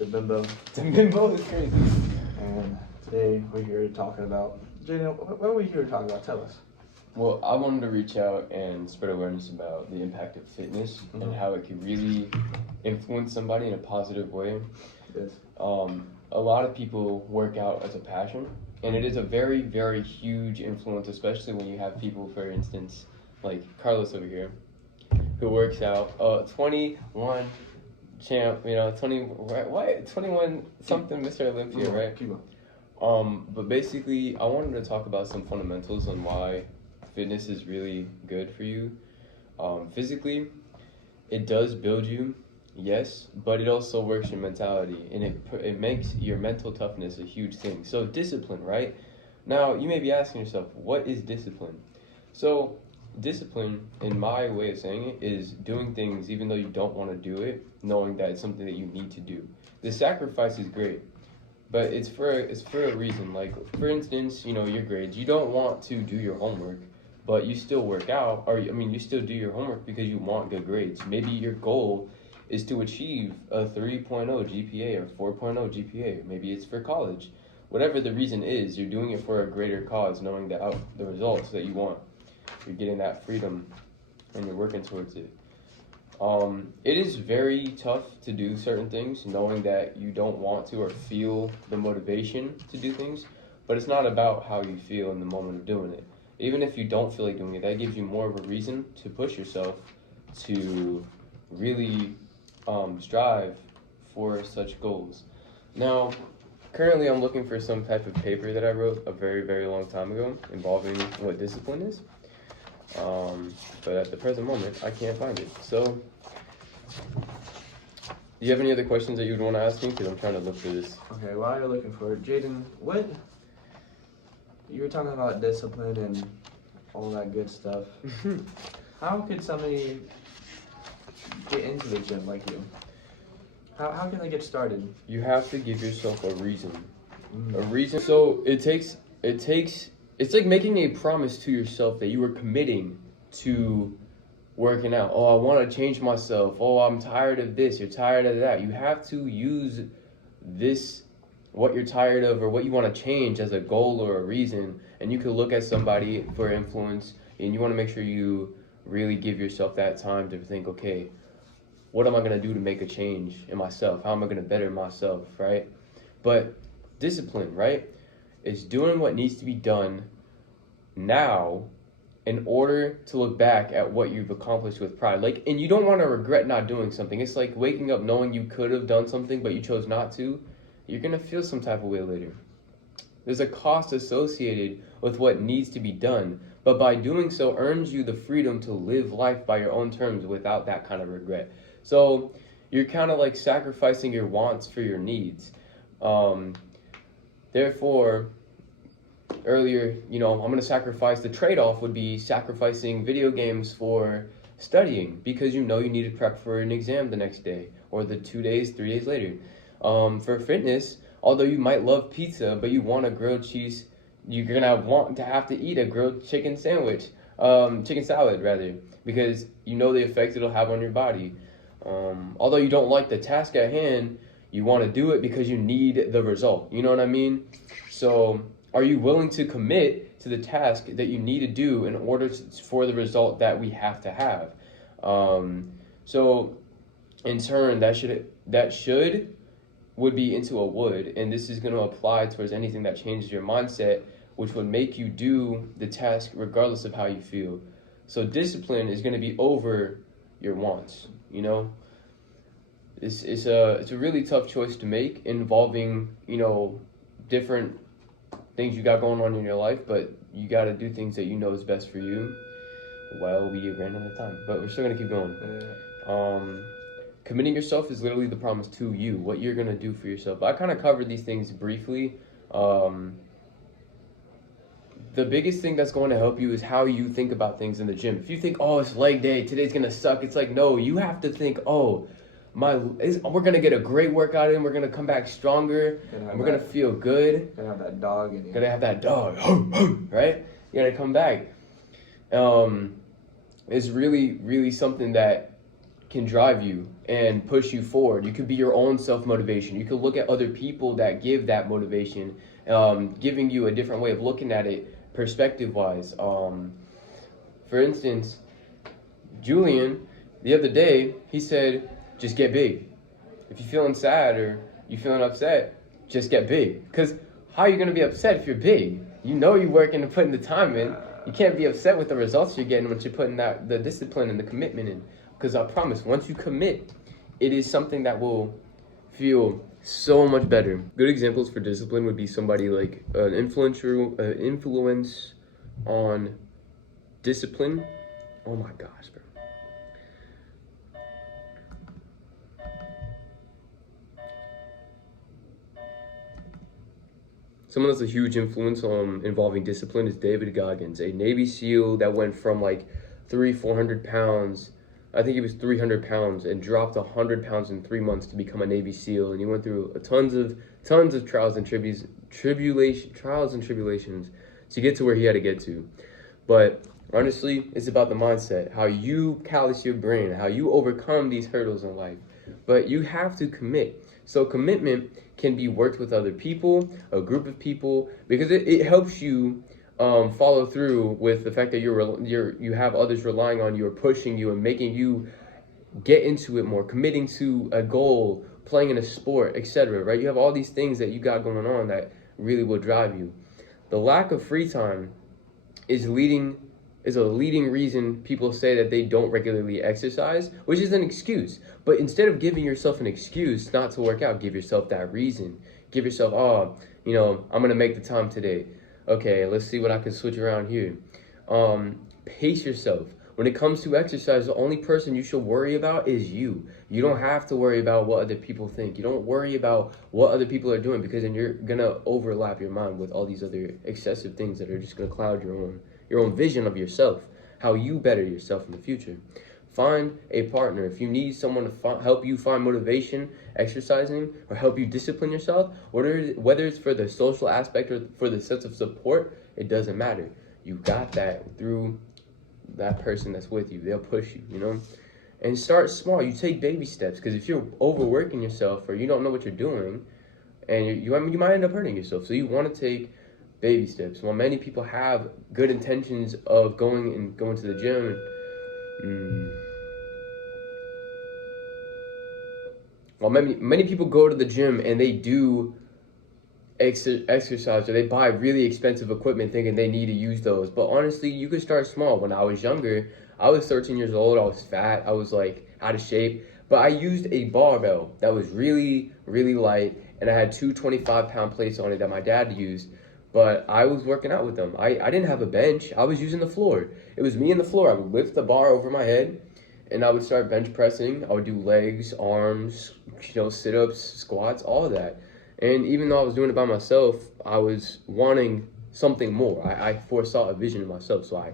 The bimbo. The bimbo is crazy. And today we're here talking about, Jaden, what are we here to talk about? Tell us. Well, I wanted to reach out and spread awareness about the impact of fitness and how it can really influence somebody in a positive way. Yes. A lot of people work out as a passion, and it is a very, very huge influence, especially when you have people, for instance, like Carlos over here, who works out, 21 champ, 21 something, Mr. Olympia, right? Keep on. But basically, I wanted to talk about some fundamentals on why fitness is really good for you. Physically, it does build you, yes, but it also works your mentality, and it makes your mental toughness a huge thing. So discipline, right? Now, you may be asking yourself, what is discipline? So discipline, in my way of saying it, is doing things even though you don't want to do it, knowing that it's something that you need to do. The sacrifice is great, but it's for a reason. Like, for instance, your grades. You don't want to do your homework, but you still work out, you still do your homework because you want good grades. Maybe your goal is to achieve a 3.0 GPA or 4.0 GPA. Maybe it's for college. Whatever the reason is, you're doing it for a greater cause, knowing the results that you want. You're getting that freedom, and you're working towards it. It is very tough to do certain things, knowing that you don't want to or feel the motivation to do things, but it's not about how you feel in the moment of doing it. Even if you don't feel like doing it, that gives you more of a reason to push yourself to really strive for such goals. Now, currently I'm looking for some type of paper that I wrote a very, very long time ago involving what discipline is. But at the present moment, I can't find it. So, do you have any other questions that you would want to ask me? Because I'm trying to look for this. Okay, while you're looking for it, Jaden, you were talking about discipline and all that good stuff. How could somebody get into the gym like you? How can they get started? You have to give yourself a reason. A reason. So it takes, it's like making a promise to yourself that you are committing to working out. Oh, I want to change myself. Oh, I'm tired of this. You're tired of that. You have to use this, what you're tired of or what you want to change, as a goal or a reason. And you could look at somebody for influence, and you want to make sure you really give yourself that time to think, okay, what am I going to do to make a change in myself? How am I going to better myself, right? But discipline, right, is doing what needs to be done now in order to look back at what you've accomplished with pride. Like, and you don't want to regret not doing something. It's like waking up knowing you could have done something, but you chose not to. You're going to feel some type of way later. There's a cost associated with what needs to be done, but by doing so earns you the freedom to live life by your own terms without that kind of regret. So you're kind of like sacrificing your wants for your needs. Therefore, earlier, I'm going to sacrifice, the trade-off would be sacrificing video games for studying because you need to prep for an exam the next day or the 2 days, 3 days later. For fitness, although you might love pizza, but you want a grilled cheese, you're going to want to have to eat a grilled chicken salad rather, because the effect it'll have on your body. Although you don't like the task at hand, you want to do it because you need the result. You know what I mean? So are you willing to commit to the task that you need to do in order for the result that we have to have? So in turn, that should would be into a would, and this is going to apply towards anything that changes your mindset, which would make you do the task regardless of how you feel. So discipline is going to be over your wants. It's a really tough choice to make, involving different things you got going on in your life, but you got to do things that is best for you. Well, we ran out of time, but we're still gonna keep going. Committing yourself is literally the promise to you, what you're gonna do for yourself. I kind of covered these things briefly. The biggest thing that's going to help you is how you think about things in the gym. If you think, oh, it's leg day, today's gonna suck, it's like, no, you have to think, oh, we're gonna get a great workout in, we're gonna come back stronger, and we're gonna feel good. Gonna have that dog in you. Gonna have that dog, right? You gotta come back. It's really, really something that can drive you and push you forward. You could be your own self-motivation. You could look at other people that give that motivation, giving you a different way of looking at it perspective-wise. For instance, Julian, the other day, he said, just get big. If you're feeling sad or you're feeling upset, just get big. Because how are you going to be upset if you're big? You know you're working and putting the time in. You can't be upset with the results you're getting once you're putting the discipline and the commitment in. Because I promise, once you commit, it is something that will feel so much better. Good examples for discipline would be somebody like an influence on discipline. Oh my gosh, bro. Someone that's a huge influence on involving discipline is David Goggins, a Navy SEAL that went from like 400 pounds, I think he was 300 pounds, and dropped 100 pounds in 3 months to become a Navy SEAL. And he went through tons of trials and tribulations to get to where he had to get to. But honestly, it's about the mindset, how you callous your brain, how you overcome these hurdles in life. But you have to commit. So commitment can be worked with other people, a group of people, because it helps you follow through with the fact that you have others relying on you or pushing you and making you get into it more, committing to a goal, playing in a sport, etc. Right? You have all these things that you got going on that really will drive you. The lack of free time is a leading reason people say that they don't regularly exercise, which is an excuse. But instead of giving yourself an excuse not to work out, give yourself that reason. Give yourself, I'm gonna make the time today. Okay, let's see what I can switch around here. Pace yourself. When it comes to exercise, the only person you should worry about is you. You don't have to worry about what other people think. You don't worry about what other people are doing, because then you're gonna overlap your mind with all these other excessive things that are just gonna cloud your own vision of yourself, how you better yourself in the future. Find a partner. If you need someone to help you find motivation exercising, or help you discipline yourself, whether it's for the social aspect or for the sense of support, it doesn't matter. You got that through that person that's with you. They'll push you, And start small. You take baby steps, because if you're overworking yourself or you don't know what you're doing, and you might end up hurting yourself. So you want to take baby steps. While many people have good intentions of going to the gym, while many people go to the gym and they do exercise, or they buy really expensive equipment thinking they need to use those. But honestly, you could start small. When I was younger, I was 13 years old, I was fat, I was like out of shape, but I used a barbell that was really, really light, and I had two 25-pound plates on it that my dad used. But I was working out with them. I didn't have a bench. I was using the floor. It was me and the floor. I would lift the bar over my head, and I would start bench pressing. I would do legs, arms, sit-ups, squats, all of that. And even though I was doing it by myself, I was wanting something more. I foresaw a vision in myself, so I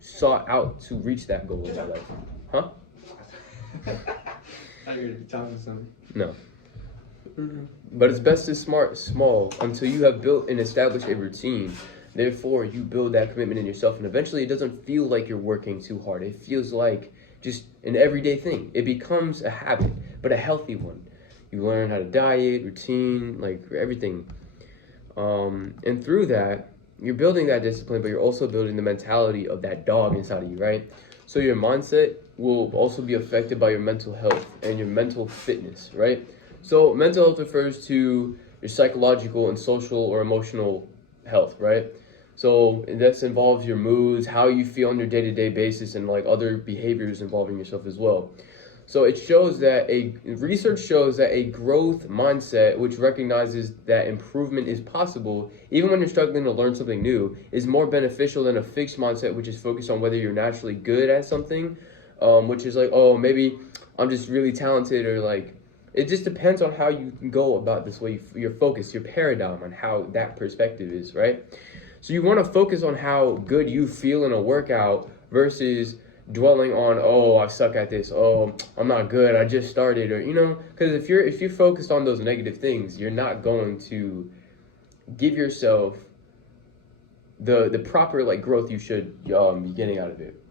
sought out to reach that goal in my life. Huh? I thought you were talking to something. No. But it's best to start small until you have built and established a routine. Therefore, you build that commitment in yourself, and eventually it doesn't feel like you're working too hard. It feels like just an everyday thing. It becomes a habit, but a healthy one. You learn how to diet, routine, like everything. And through that, you're building that discipline, but you're also building the mentality of that dog inside of you, right? So your mindset will also be affected by your mental health and your mental fitness, right? So mental health refers to your psychological and social or emotional health, right? So this involves your moods, how you feel on your day-to-day basis, and like other behaviors involving yourself as well. So it shows that research shows that a growth mindset, which recognizes that improvement is possible, even when you're struggling to learn something new, is more beneficial than a fixed mindset, which is focused on whether you're naturally good at something, which is like, oh, maybe I'm just really talented, or like, it just depends on how you go about this way, your focus, your paradigm, on how that perspective is, right? So you want to focus on how good you feel in a workout versus dwelling on, oh, I suck at this, oh, I'm not good, I just started, or because if you're focused on those negative things, you're not going to give yourself the proper like growth you should be getting out of it.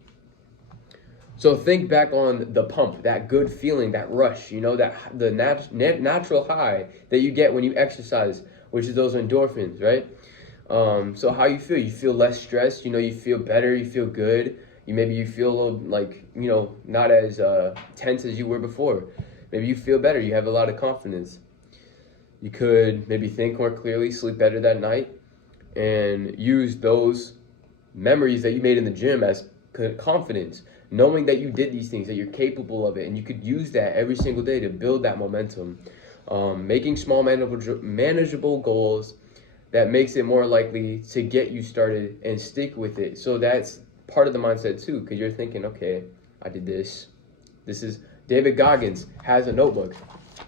So think back on the pump, that good feeling, that rush, you know, that the natural high that you get when you exercise, which is those endorphins, right? So how you feel? You feel less stressed, you know, you feel better, you feel good. Maybe you feel a little like, you know, not as tense as you were before. Maybe you feel better, you have a lot of confidence. You could maybe think more clearly, sleep better that night, and use those memories that you made in the gym as confidence, knowing that you did these things, that you're capable of it, and you could use that every single day to build that momentum. Making small manageable goals that makes it more likely to get you started and stick with it. So that's part of the mindset too, because you're thinking, okay, I did this. This is David Goggins has a notebook.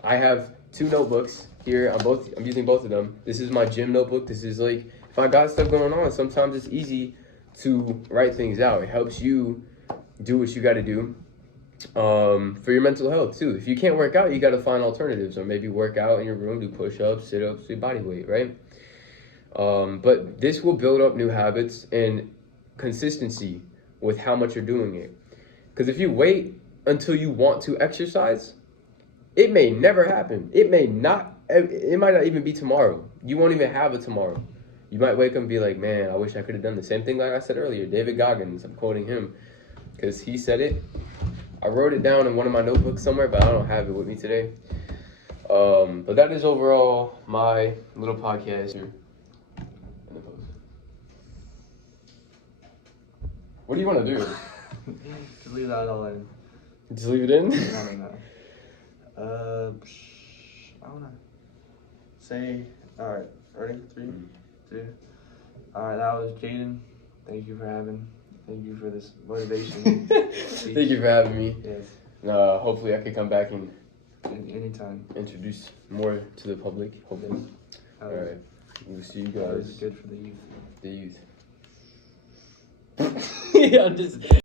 I have 2 notebooks here. I'm using both of them. This is my gym notebook. This is like, if I got stuff going on, sometimes it's easy to write things out. It helps you do what you got to do for your mental health too. If you can't work out, you got to find alternatives, or maybe work out in your room, do push-ups, sit-ups, do body weight, right? But this will build up new habits and consistency with how much you're doing it. Because if you wait until you want to exercise, it may never happen. It might not even be tomorrow. You won't even have a tomorrow. You might wake up and be like, man, I wish I could have done the same thing like I said earlier. David Goggins, I'm quoting him because he said it. I wrote it down in one of my notebooks somewhere, but I don't have it with me today. But that is overall my little podcast here. What do you want to do? Just leave that all in. Just leave it in? I don't know. I don't know. Say, alright, ready? 3, 2. Alright, that was Jaden. Thank you for this motivation. Thank you for having me. Yes. Hopefully I could come back and anytime introduce more to the public. Hopefully. Yes. Alright. We'll see you That was guys. good for the youth. The youth. Yeah, I'm just